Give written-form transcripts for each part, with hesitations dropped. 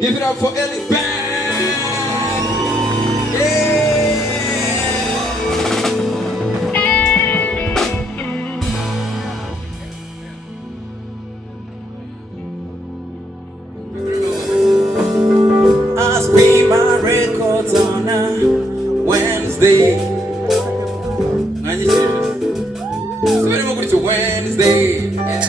Give it up for Ellie Band. Yeah. I spin my records on a Wednesday. Wednesday. Yeah.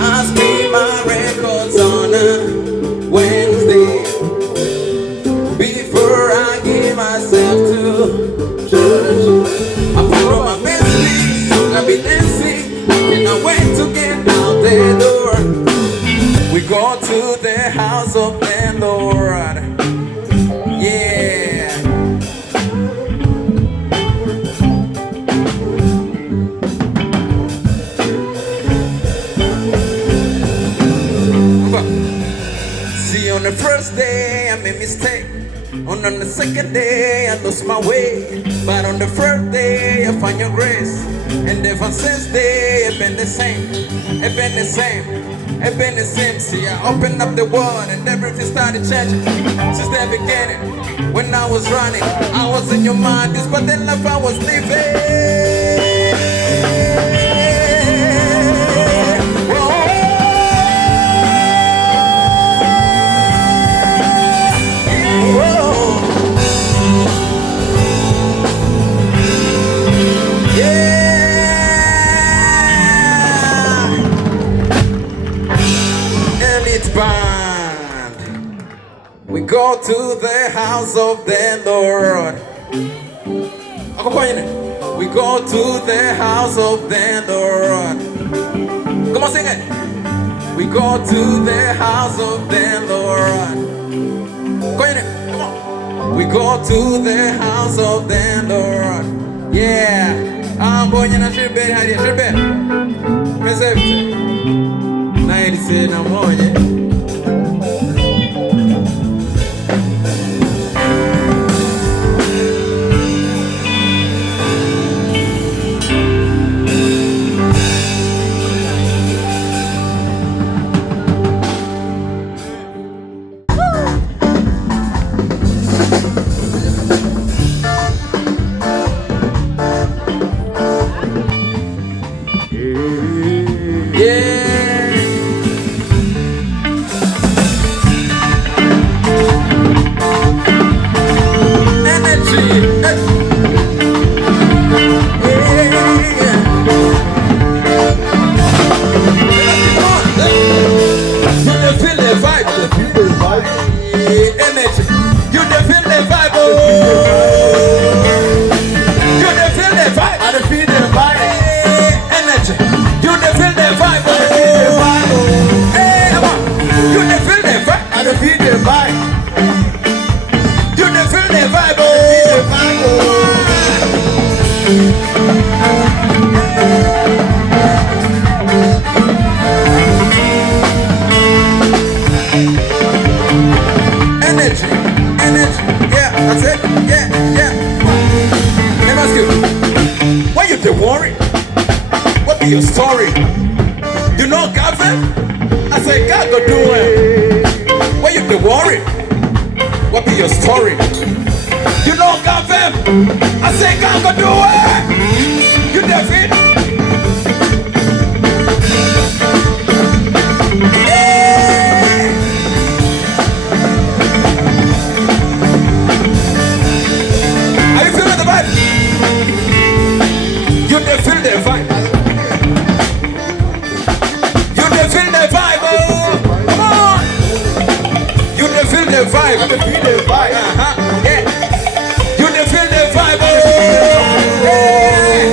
I spin my records on a Wednesday. Before I give myself to church, I put on my best sleeves, I'll be dancing. I cannot wait to get out the door. We go to the house of the Lord. Yeah. On the first day I made mistake. On the second day I lost my way. But on the first day I found your grace. And ever since day it's been the same. It's been the same. It's been the same. See, I opened up the world and everything started changing. Since the beginning, when I was running, I was in your mind. This but the life I was living. We go to the house of the Lord. We go to the house of the Lord. Come on, sing it. We go to the house of the Lord. Come on. We go to the house of the Lord. Yeah. I'm going to shirbe. How do you shirbe? Present. Night is na morning. Your story, you know, Gavin. I say, God go do it. Why you be worried? What be your story? You know, Gavin. I say, God go do it. You David. Yeah. Are you feeling the vibe? You feel the vibe. The vibe. I feel the vibe. Yeah. You feel the vibe. Yeah.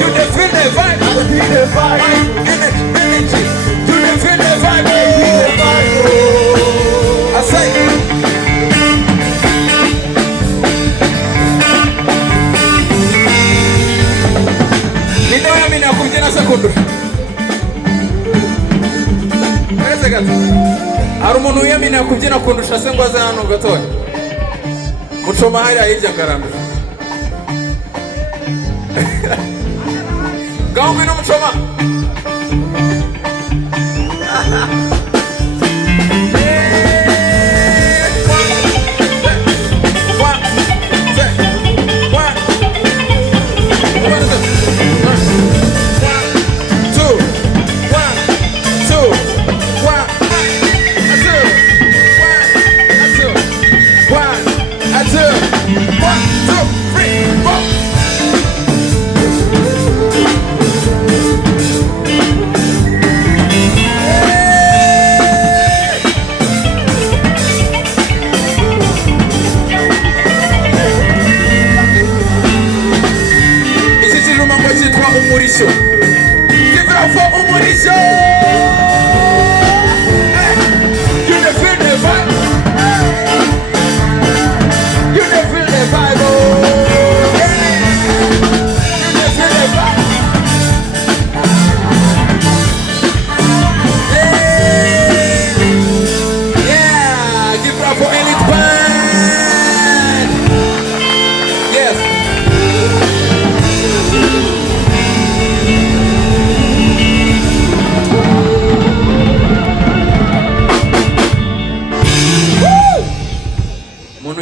You feel the vibe. I feel the vibe. Energy. You feel the vibe. I feel the vibe. I say. Nino ya mina kumjena sekundu. Wait a second. Arumunu yemi na kubyina kundusha se ngo aze hano gatoya mucoma hari ahirya ngarambe ngaho ngwino mucoma yeah.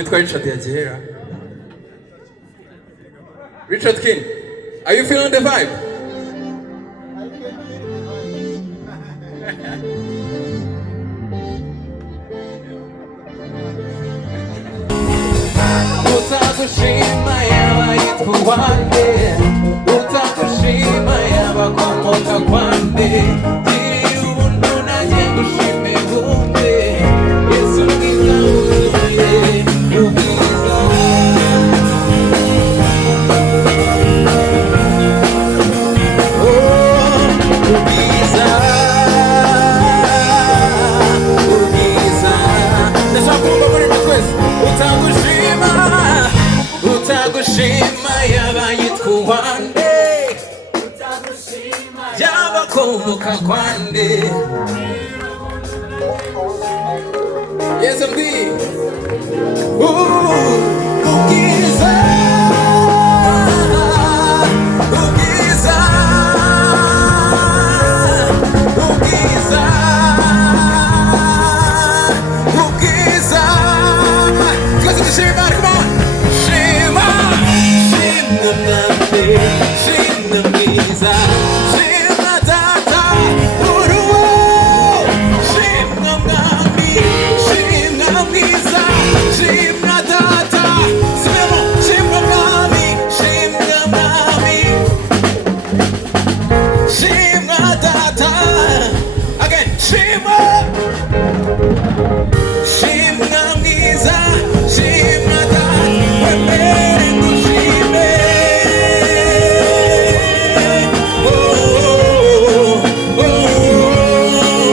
Yitwa Richard Yagihera. Richard King, are you feeling the vibe? Utakushima yabayitwa wande, utakushima yabakomoka kwande, tiri ubuntu nanjye ngushime bumve, Yesu mwiza wuzuye ubwiza. Ubwiza, ubwiza, ndashaka kumva muri mwe twese. Utagushima, utagushima yabayitwa uwande, yabakomoka kwande. Yes, indeed. Ubwiza, ubwiza, ubwiza, ubwiza. Twese dushima Imana, come on. Shima, shima mwami, shima mwiza, shima data, uruwo. Shima mwami, shima mwiza, shima data. Subiramo, shima mwami, shima mwami, shima data. Again, shima, shima mwiza, shima data. Wemere ngushime. Oh, oh, oh,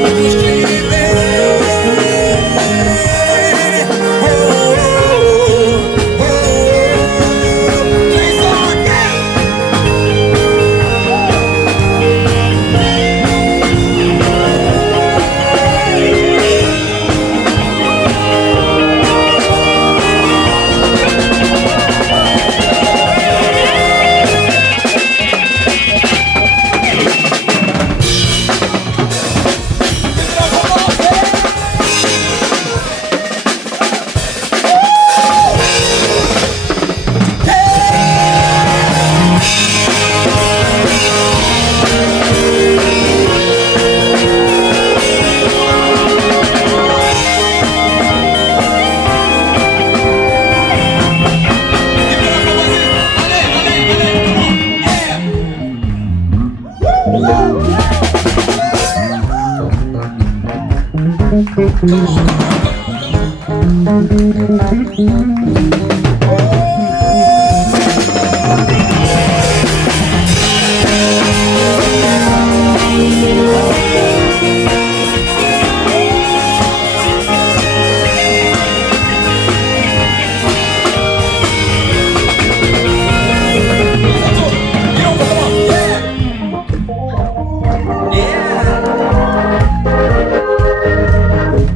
ngushime. Oh, oh, please don't get.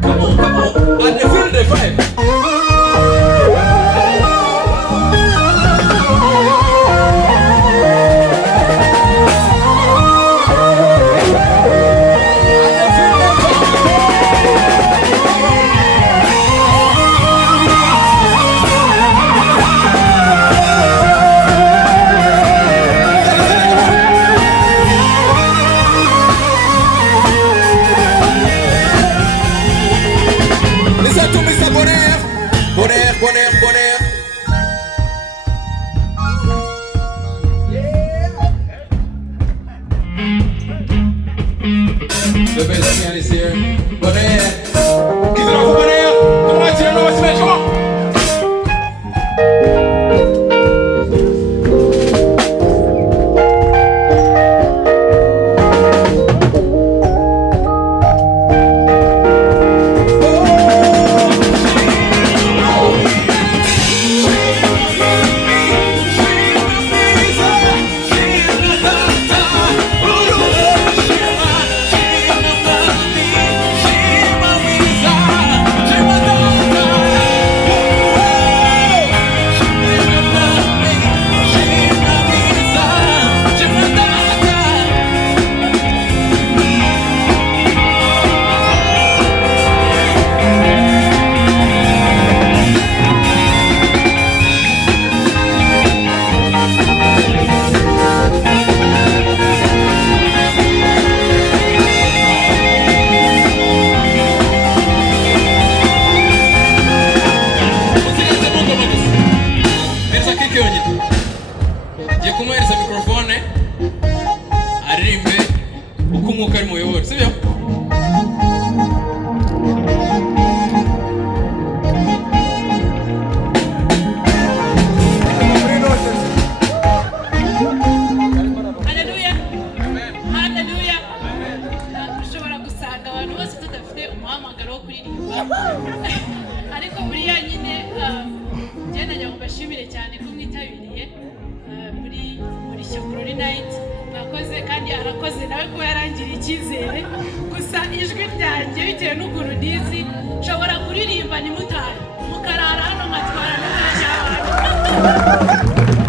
Come on, I feel the vibe. kuririmba ariko buriya nyine njye najya kubashimire cyane ko mwitabiriye muri UMURISHYO GLORY NIGHT mwakoze kandi arakoze nawe kuba yarangiriye icyizere gusa ijwi ryanjye bitewe n'ukuntu ndizi nshobora kuririmba nimutahe mukarara hano nkatwara n'umwanya w'abantu